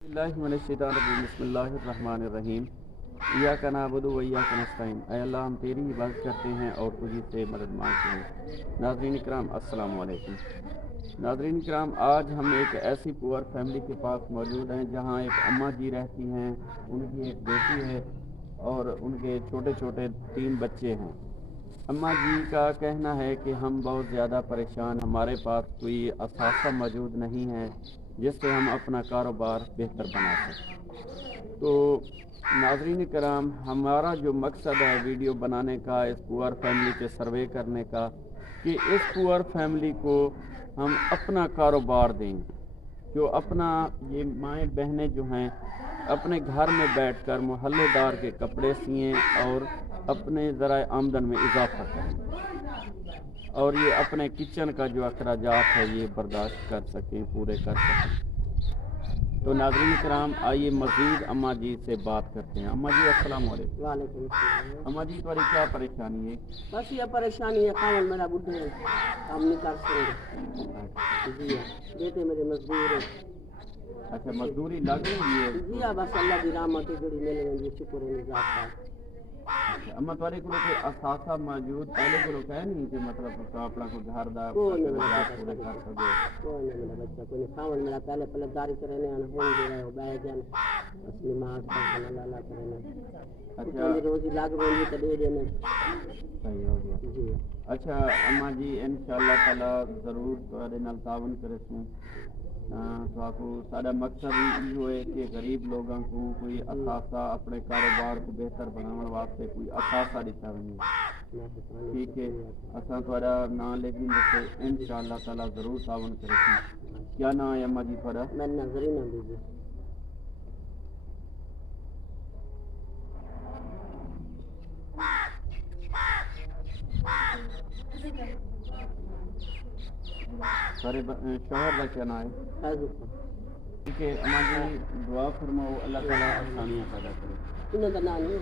بسم اللہ الرحمن الرحیم۔ ایاک نعبد و ایاک نستعین۔ اے اللہ ہم تیری عبادت کرتے ہیں اور تجھی سے مدد مانگتے ہیں۔ ناظرین کرام السلام علیکم۔ ناظرین کرام، آج ہم ایک ایسی پور فیملی کے پاس موجود ہیں جہاں ایک اماں جی رہتی ہیں، ان کی ایک بیٹی ہے اور ان کے چھوٹے چھوٹے 3 بچے ہیں۔ اماں جی کا کہنا ہے کہ ہم بہت زیادہ پریشان، ہمارے پاس کوئی اثاثہ موجود نہیں ہے جس سے ہم اپنا کاروبار بہتر بنا سکیں۔ تو ناظرین کرام، ہمارا جو مقصد ہے ویڈیو بنانے کا، اس پور فیملی کے سروے کرنے کا، کہ اس پور فیملی کو ہم اپنا کاروبار دیں، جو اپنا یہ مائیں بہنیں جو ہیں اپنے گھر میں بیٹھ کر محلے دار کے کپڑے سئیں اور اپنے ذرائع آمدن میں اضافہ کریں اور یہ اپنے کچن کا جو اخراجات ہے یہ برداشت کر سکیں، پورے کر سکیں۔ تو ناظرین کرام، آئیے مزید اماں جی سے بات کرتے ہیں۔ اماں جی السلام علیکم۔ وعلیکم السلام۔ اماں جی تمہاری کیا پریشانی ہے؟ بس یہ پریشانی ہے، خاون میرا بڈھے ہے، کام نہیں کر سکتے جی، بیٹے میرے مزدور ہیں۔ اچھا، مزدوری لگ رہی ہے؟ جی ہاں، بس اللہ کی رحمت ہے جڑی مل رہی ہے، شکر ہے ذات کا۔ اما تمہارے کو کوئی اثاثہ موجود پہلے کو کہہ نہیں کہ مطلب اپنا کو گھر دا کوئی نہیں پورے کر سکے؟ کوئی نہیں میرا بچہ، کوئی نہیں۔ خاون میرا پہلے داری سے رہنے آنا ہوں جو ہے وہ بیٹھ جانے، بس نماز پڑھنا اللہ کرنا، اچھا روزی لگ رہی تو دے دینے۔ صحیح ہو گیا جی اچھا اماں جی، انشاءاللہ تعالی ضرور تہاڈے نال تعاون کرے سوں۔ تو آپ سارا مقصد یہ ہوئے کہ غریب لوگوں کو کوئی اثاثہ اپنے کاروبار کو بہتر بنانے واسطے کوئی اثاثہ دیتا بنے۔ ٹھیک ہے، اساں تہاڈا نام لیکن جیسے انشاءاللہ تعالی ضرور تعاون کرے سوں۔ کیا نام ہے اماں جی تہاڈا؟ میں نظرین بی بی۔ سارے شوہر کا کیا نام ہے؟ ٹھیک ہے اماں جی، دعا فرماؤ اللہ تعالیٰ آسانیاں پیدا کرے۔ انہوں کا نام نہیں